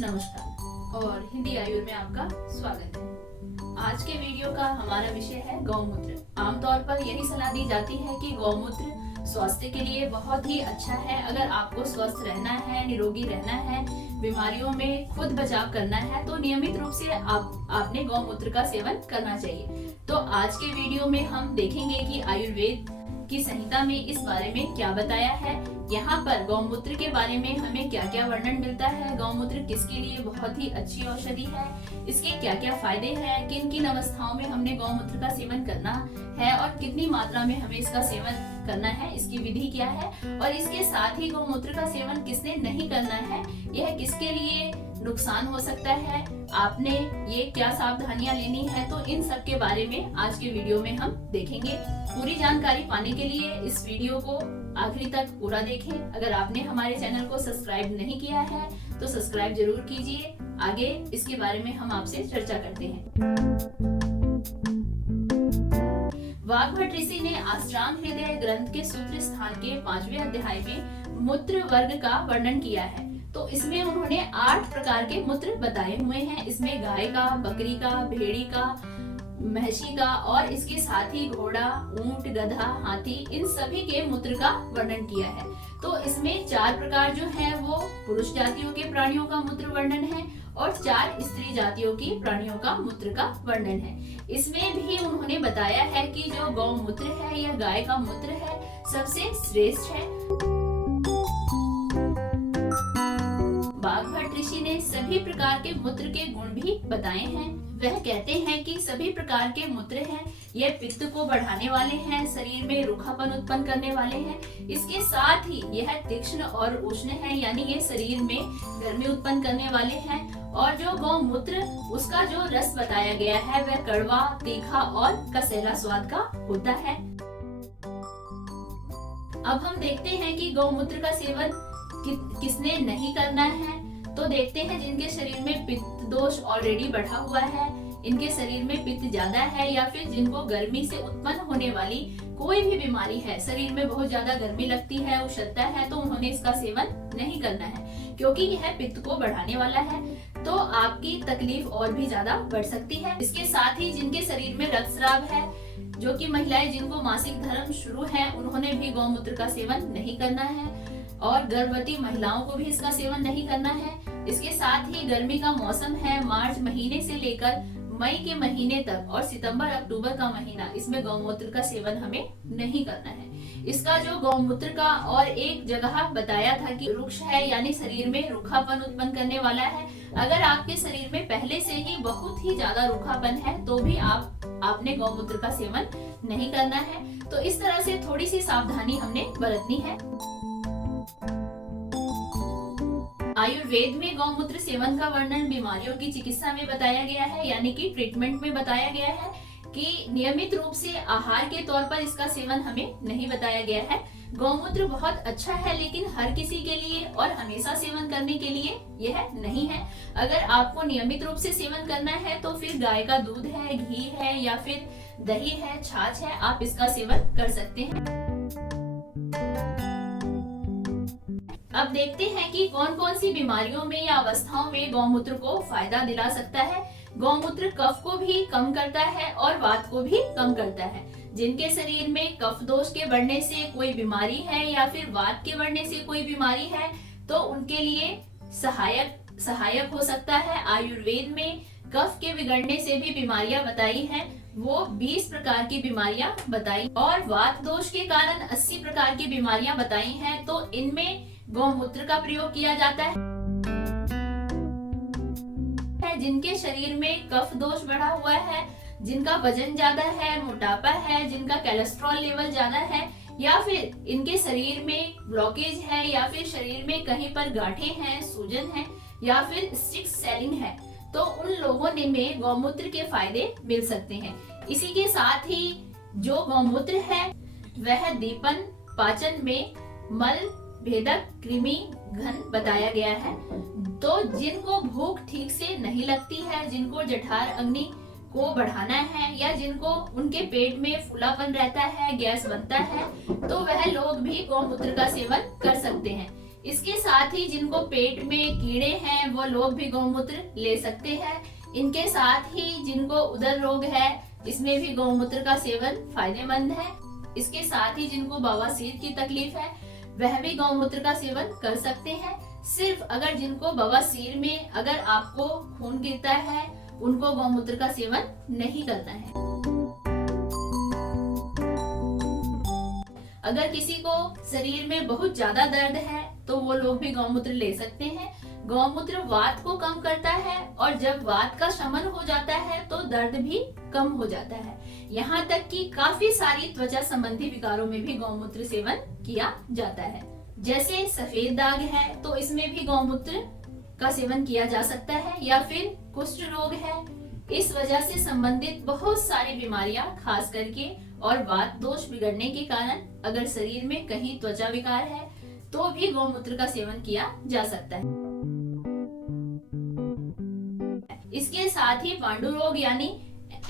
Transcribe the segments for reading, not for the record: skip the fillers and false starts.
नमस्कार और हिंदी आयुर्वेद में आपका स्वागत है। आज के वीडियो का हमारा विषय है गौमूत्र। आमतौर पर यही सलाह दी जाती है कि गौमूत्र स्वास्थ्य के लिए बहुत ही अच्छा है। अगर आपको स्वस्थ रहना है, निरोगी रहना है, बीमारियों में खुद बचाव करना है तो नियमित रूप से आपने गौमूत्र का सेवन करना चाहिए। तो आज के वीडियो में हम देखेंगे कि आयुर्वेद की संहिता में इस बारे में क्या बताया है। यहाँ पर गौमूत्र के बारे में हमें क्या क्या वर्णन मिलता है, गौमूत्र किसके लिए बहुत ही अच्छी औषधि है, इसके क्या क्या फायदे हैं, किन किन अवस्थाओं में हमने गौमूत्र का सेवन करना है और कितनी मात्रा में हमें इसका सेवन करना है, इसकी विधि क्या है और इसके साथ ही गौमूत्र का सेवन किसने नहीं करना है, यह किसके लिए नुकसान हो सकता है, आपने ये क्या सावधानियां लेनी है। तो इन सब के बारे में आज के वीडियो में हम देखेंगे। पूरी जानकारी पाने के लिए इस वीडियो को आखिरी तक पूरा देखें। अगर आपने हमारे चैनल को सब्सक्राइब नहीं किया है तो सब्सक्राइब जरूर कीजिए। आगे इसके बारे में हम आपसे चर्चा करते हैं। वाग्भट ऋषि ने आश्राम हृदय ग्रंथ के सूत्र स्थान के 5वें अध्याय में मूत्र वर्ग का वर्णन किया है। तो इसमें उन्होंने 8 प्रकार के मूत्र बताए हुए हैं। इसमें गाय का, बकरी का, भेड़ी का, महिषी का और इसके साथ ही घोड़ा, ऊंट, गधा, हाथी, इन सभी के मूत्र का वर्णन किया है। तो इसमें 4 प्रकार जो हैं वो पुरुष जातियों के प्राणियों का मूत्र वर्णन है और 4 स्त्री जातियों की प्राणियों का मूत्र का वर्णन है। इसमें भी उन्होंने बताया है कि जो गौमूत्र है या गाय का मूत्र है सबसे श्रेष्ठ है। वाग्भट ऋषि ने सभी प्रकार के मूत्र के गुण भी बताए हैं। वह कहते हैं कि सभी प्रकार के मूत्र हैं, यह पित्त को बढ़ाने वाले हैं, शरीर में रूखापन उत्पन्न करने वाले हैं। इसके साथ ही यह तीक्ष्ण और उष्ण है, यानी ये शरीर में गर्मी उत्पन्न करने वाले हैं। और जो गौमूत्र उसका जो रस बताया गया है वह कड़वा, तीखा और कसैला स्वाद का होता है। अब हम देखते हैं कि गौमूत्र का सेवन किसने नहीं करना है। तो देखते हैं जिनके शरीर में पित्त दोष ऑलरेडी बढ़ा हुआ है, इनके शरीर में पित्त ज्यादा है या फिर जिनको गर्मी से उत्पन्न होने वाली कोई भी बीमारी है, शरीर में बहुत ज्यादा गर्मी लगती है, उछलता है, तो उन्होंने इसका सेवन नहीं करना है क्योंकि यह पित्त को बढ़ाने वाला है। तो आपकी तकलीफ और भी ज्यादा बढ़ सकती है। इसके साथ ही जिनके शरीर में रक्तस्राव है, जो कि महिलाएं जिनको मासिक धर्म शुरू है, उन्होंने भी गौमूत्र का सेवन नहीं करना है और गर्भवती महिलाओं को भी इसका सेवन नहीं करना है। इसके साथ ही गर्मी का मौसम है, मार्च महीने से लेकर मई के महीने तक और सितंबर अक्टूबर का महीना, इसमें गौमूत्र का सेवन हमें नहीं करना है। इसका जो गौमूत्र का और एक जगह बताया था कि रुक्ष है, यानी शरीर में रूखापन उत्पन्न करने वाला है। अगर आपके शरीर में पहले से ही बहुत ही ज्यादा रूखापन है तो भी आपने गौमूत्र का सेवन नहीं करना है। तो इस तरह से थोड़ी सी सावधानी हमने बरतनी है। आयुर्वेद में गौमूत्र सेवन का वर्णन बीमारियों की चिकित्सा में बताया गया है, यानी कि ट्रीटमेंट में बताया गया है कि नियमित रूप से आहार के तौर पर इसका सेवन हमें नहीं बताया गया है। गौमूत्र बहुत अच्छा है लेकिन हर किसी के लिए और हमेशा सेवन करने के लिए यह नहीं है। अगर आपको नियमित रूप से सेवन करना है तो फिर गाय का दूध है, घी है या फिर दही है, छाछ है, आप इसका सेवन कर सकते हैं। अब देखते हैं कि कौन कौन सी बीमारियों में या अवस्थाओं में गौमूत्र को फायदा दिला सकता है। गौमूत्र कफ को भी कम करता है और वात को भी कम करता है। जिनके शरीर में कफ दोष के बढ़ने से कोई बीमारी है या फिर वात के बढ़ने से कोई बीमारी है तो उनके लिए सहायक हो सकता है। आयुर्वेद में कफ के बिगड़ने से भी बीमारियां बताई हैं, वो 20 प्रकार की बीमारियां बताई और वात दोष के कारण 80 प्रकार की बीमारियां बताई हैं। तो इनमें गौमूत्र का प्रयोग किया जाता है। जिनके शरीर में कफ दोष बढ़ा हुआ है, जिनका वजन ज्यादा है, मोटापा है, जिनका कोलेस्ट्रॉल लेवल ज्यादा है या फिर इनके शरीर में ब्लॉकेज है या फिर शरीर में कहीं पर गांठें हैं, सूजन है या फिर स्टिक सेलिंग है, तो उन लोगों ने में गौमूत्र के फायदे मिल सकते हैं। इसी के साथ ही जो गौमूत्र है वह दीपन, पाचन में मल भेदक, कृमि घन बताया गया है। तो जिनको भूख ठीक से नहीं लगती है, जिनको जठर अग्नि को बढ़ाना है या जिनको उनके पेट में फूलापन रहता है, गैस बनता है, तो वह लोग भी गौमूत्र का सेवन कर सकते हैं। इसके साथ ही जिनको पेट में कीड़े हैं वो लोग भी गौमूत्र ले सकते हैं। इनके साथ ही जिनको उदर रोग है इसमें भी गौमूत्र का सेवन फायदेमंद है। इसके साथ ही जिनको बवासीर की तकलीफ है वह भी गौमूत्र का सेवन कर सकते हैं। सिर्फ अगर जिनको बवासीर में अगर आपको खून गिरता है उनको गौमूत्र का सेवन नहीं करना है। अगर किसी को शरीर में बहुत ज्यादा दर्द है तो वो लोग भी गौमूत्र ले सकते हैं। गौमूत्र वात को कम करता है और जब वात का शमन हो जाता है तो दर्द भी कम हो जाता है। यहाँ तक कि काफी सारी त्वचा संबंधी विकारों में भी गौमूत्र सेवन किया जाता है। जैसे सफेद दाग है तो इसमें भी गौमूत्र का सेवन किया जा सकता है, या फिर कुष्ठ रोग है, इस वजह से संबंधित बहुत सारी बीमारियां खास करके और वात दोष बिगड़ने के कारण अगर शरीर में कहीं त्वचा विकार है तो भी गौमूत्र का सेवन किया जा सकता है। इसके साथ ही पांडु रोग यानी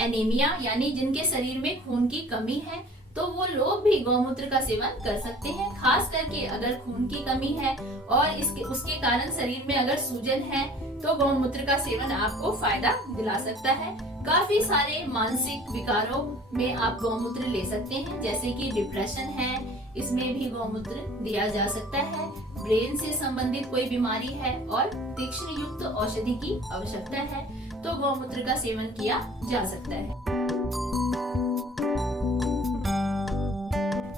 एनीमिया यानी जिनके शरीर में खून की कमी है तो वो लोग भी गौमूत्र का सेवन कर सकते हैं। खास करके अगर खून की कमी है और उसके कारण शरीर में अगर सूजन है तो गौमूत्र का सेवन आपको फायदा दिला सकता है। काफी सारे मानसिक विकारों में आप गौमूत्र ले सकते हैं, जैसे कि डिप्रेशन है, इसमें भी गौमूत्र दिया जा सकता है। ब्रेन से संबंधित कोई बीमारी है और तीक्ष्ण युक्त औषधि की आवश्यकता है तो गौमूत्र का सेवन किया जा सकता है।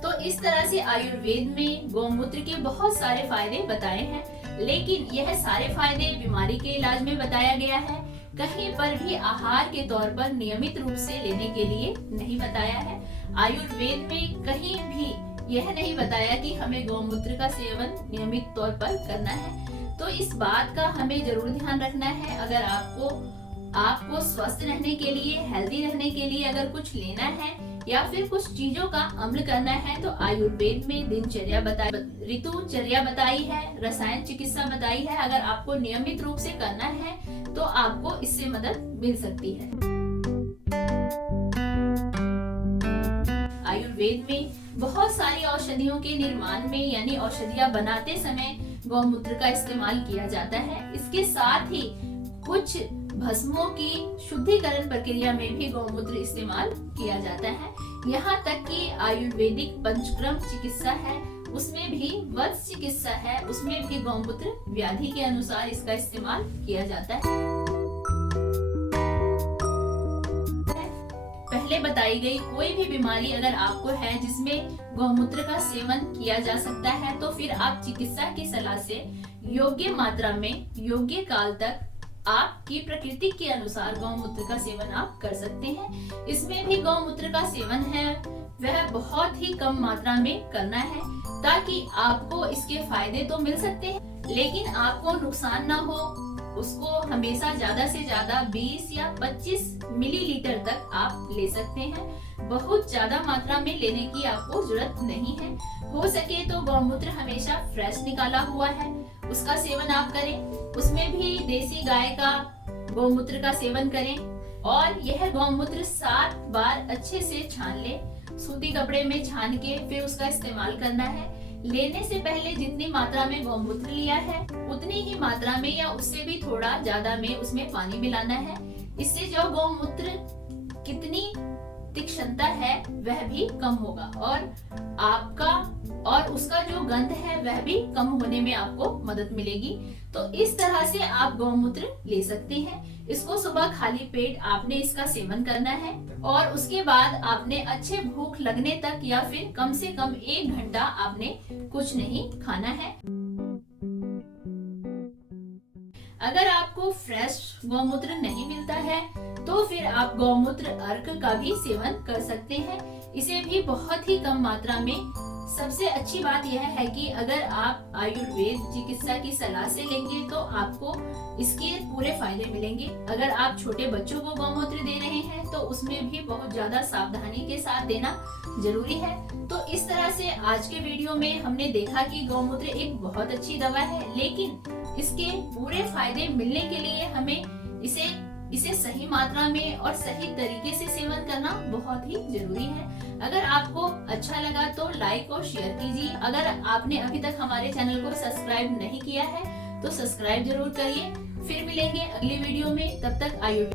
तो इस तरह से आयुर्वेद में गौमूत्र के बहुत सारे फायदे बताए हैं, लेकिन यह सारे फायदे बीमारी के इलाज में बताया गया है। कहीं पर भी आहार के तौर पर नियमित रूप से लेने के लिए नहीं बताया है। आयुर्वेद में कहीं भी यह नहीं बताया कि हमें गौमूत्र का सेवन नियमित तौर पर करना है। तो इस बात का हमें जरूर ध्यान रखना है। अगर आपको स्वस्थ रहने के लिए, हेल्दी रहने के लिए अगर कुछ लेना है या फिर कुछ चीजों का अमल करना है तो आयुर्वेद में दिनचर्या बताई, ऋतुचर्या बताई है, रसायन चिकित्सा बताई है। अगर आपको नियमित रूप से करना है तो आपको इससे मदद मिल सकती है। आयुर्वेद में बहुत सारी औषधियों के निर्माण में यानी औषधियां बनाते समय गौमूत्र का इस्तेमाल किया जाता है। इसके साथ ही कुछ भस्मों की शुद्धिकरण प्रक्रिया में भी गौमूत्र इस्तेमाल किया जाता है। यहाँ तक कि आयुर्वेदिक पंचक्रम चिकित्सा है उसमें भी, वत्स चिकित्सा है उसमें भी गौमूत्र व्याधि के अनुसार इसका इस्तेमाल किया जाता है। पहले बताई गई कोई भी बीमारी अगर आपको है जिसमें गौमूत्र का सेवन किया जा सकता है तो फिर आप चिकित्सा की सलाह से योग्य मात्रा में, योग्य काल तक आपकी प्रकृति के अनुसार गौमूत्र का सेवन आप कर सकते हैं। इसमें भी गौमूत्र का सेवन है वह बहुत ही कम मात्रा में करना है ताकि आपको इसके फायदे तो मिल सकते हैं लेकिन आपको नुकसान ना हो। उसको हमेशा ज्यादा से ज्यादा 20 या 25 मिलीलीटर तक आप ले सकते हैं। बहुत ज्यादा मात्रा में लेने की आपको जरूरत नहीं है। हो सके तो गौमूत्र हमेशा फ्रेश निकाला हुआ है उसका सेवन आप करें। उसमें भी देसी गाय का गौमूत्र का सेवन करें और यह गौमूत्र 7 बार अच्छे से छान ले, सूती कपड़े में छान के फिर उसका इस्तेमाल करना है। लेने से पहले जितनी मात्रा में गौमूत्र लिया है उतनी ही मात्रा में या उससे भी थोड़ा ज्यादा में उसमें पानी मिलाना है। इससे जो गौमूत्र कितनी तीक्ष्णता है वह भी कम होगा और उसका जो गंध है वह भी कम होने में आपको मदद मिलेगी। तो इस तरह से आप गौमूत्र ले सकते हैं। इसको सुबह खाली पेट आपने इसका सेवन करना है और उसके बाद आपने अच्छे भूख लगने तक या फिर कम से कम 1 घंटा आपने कुछ नहीं खाना है। अगर आपको फ्रेश गौमूत्र नहीं मिलता है तो फिर आप गौमूत्र अर्क का भी सेवन कर सकते हैं। इसे भी बहुत ही कम मात्रा में। सबसे अच्छी बात यह है कि अगर आप आयुर्वेद चिकित्सा की सलाह से लेंगे तो आपको इसके पूरे फायदे मिलेंगे। अगर आप छोटे बच्चों को गौमूत्र दे रहे हैं तो उसमें भी बहुत ज्यादा सावधानी के साथ देना जरूरी है। तो इस तरह से आज के वीडियो में हमने देखा कि गौमूत्र एक बहुत अच्छी दवा है, लेकिन इसके पूरे फायदे मिलने के लिए हमें इसे इसे सही मात्रा में और सही तरीके से सेवन करना बहुत ही जरूरी है। अगर आपको अच्छा लगा तो लाइक और शेयर कीजिए। अगर आपने अभी तक हमारे चैनल को सब्सक्राइब नहीं किया है तो सब्सक्राइब जरूर करिए। फिर मिलेंगे अगली वीडियो में, तब तक आयुर्वेद